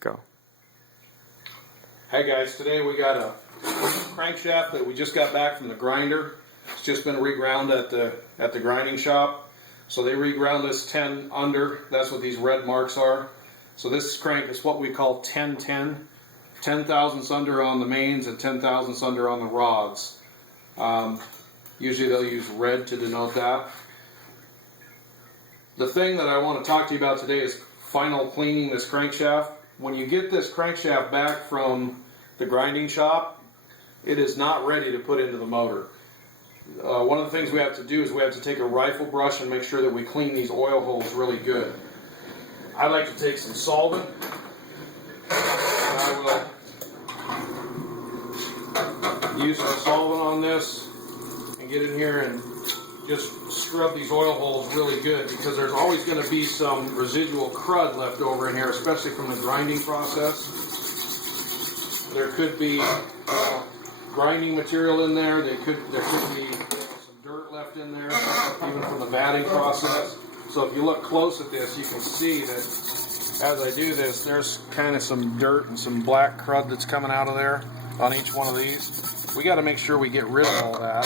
Go. Hey guys, today we got a crankshaft that we just got back from the grinder. It's just been reground at the grinding shop. So they reground this 10 under. That's what these red marks are. So this crank is what we call 10-10. 10 thousandths under on the mains and 10 thousandths under on the rods. Usually they'll use red to denote that. The thing that I want to talk to you about today is final cleaning this crankshaft. When you get this crankshaft back from the grinding shop, it is not ready to put into the motor. One of the things we have to do is we have to take a rifle brush and make sure that we clean these oil holes really good. I like to take some solvent, and I will use some solvent on this and get in here and just scrub these oil holes really good, because there's always going to be some residual crud left over in here, especially from the grinding process. There could be grinding material in there. There could be some dirt left in there, even from the batting process. So if you look close at this, you can see that as I do this, there's kind of some dirt and some black crud that's coming out of there on each one of these. We got to make sure we get rid of all that.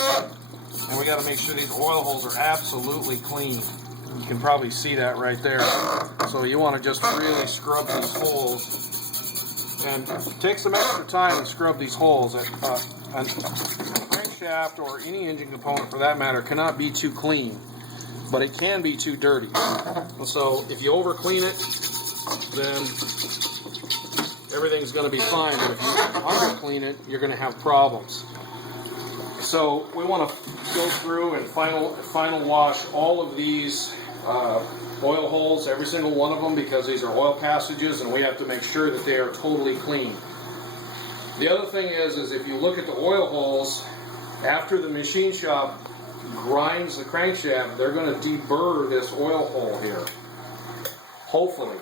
And we got to make sure these oil holes are absolutely clean. You can probably see that right there. So you want to just really scrub these holes. And take some extra time and scrub these holes. A crankshaft or any engine component for that matter cannot be too clean, but it can be too dirty. So if you over clean it, then everything's going to be fine. But if you under clean it, you're going to have problems. So we want to go through and final wash all of these oil holes, every single one of them, because these are oil passages and we have to make sure that they are totally clean. The other thing is if you look at the oil holes, after the machine shop grinds the crankshaft, they're going to deburr this oil hole here. Hopefully.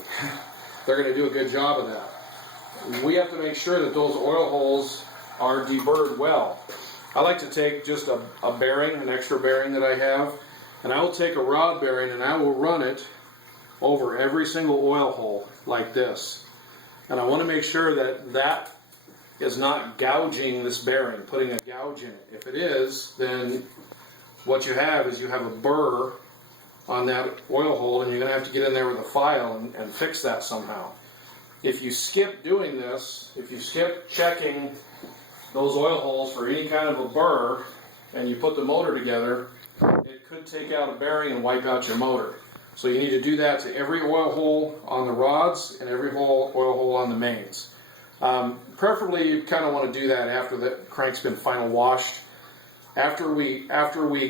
They're going to do a good job of that. We have to make sure that those oil holes are deburred well. I like to take just a bearing, an extra bearing that I have, and I will take a rod bearing and I will run it over every single oil hole like this. And I want to make sure that that is not gouging this bearing, putting a gouge in it. If it is, then what you have is you have a burr on that oil hole, and you're going to have to get in there with a file and fix that somehow. If you skip doing this, if you skip checking those oil holes for any kind of a burr, and you put the motor together, it could take out a bearing and wipe out your motor. So you need to do that to every oil hole on the rods and every oil hole on the mains. Preferably you kind of want to do that after the crank's been final washed. After we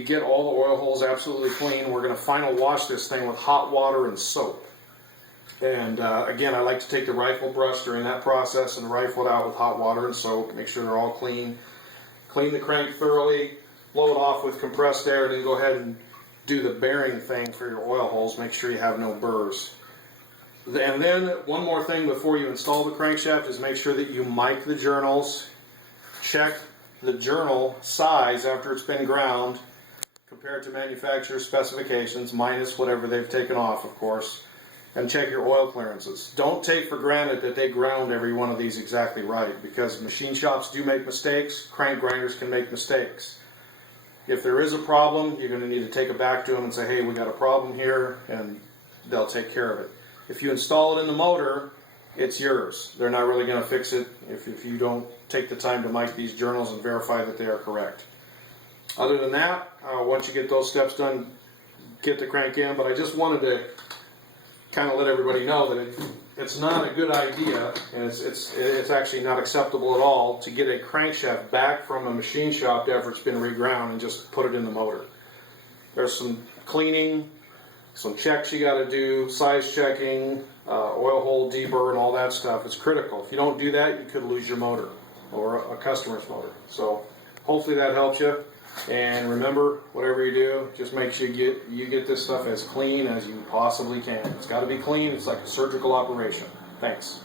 get all the oil holes absolutely clean, we're going to final wash this thing with hot water and soap. And again, I like to take the rifle brush during that process and rifle it out with hot water and soap, make sure they're all clean. Clean the crank thoroughly, blow it off with compressed air, and then go ahead and do the bearing thing for your oil holes. Make sure you have no burrs. And then one more thing before you install the crankshaft is make sure that you mic the journals. Check the journal size after it's been ground compared to manufacturer specifications, minus whatever they've taken off, of course. And check your oil clearances. Don't take for granted that they ground every one of these exactly right, because machine shops do make mistakes. Crank grinders can make mistakes. If there is a problem, you're going to need to take it back to them and say, hey, we got a problem here, and they'll take care of it. If you install it in the motor, it's yours. They're not really going to fix it if you don't take the time to mic these journals and verify that they are correct. Other than that, once you get those steps done, get the crank in. But I just wanted to kind of let everybody know that it's not a good idea, and it's actually not acceptable at all to get a crankshaft back from a machine shop after it's been reground and just put it in the motor. There's some cleaning, some checks you got to do, size checking, oil hole deburr, and all that stuff. It's critical. If you don't do that, you could lose your motor or a customer's motor. So hopefully that helps you. And remember, whatever you do, just make sure you get this stuff as clean as you possibly can. It's got to be clean. It's like a surgical operation. Thanks.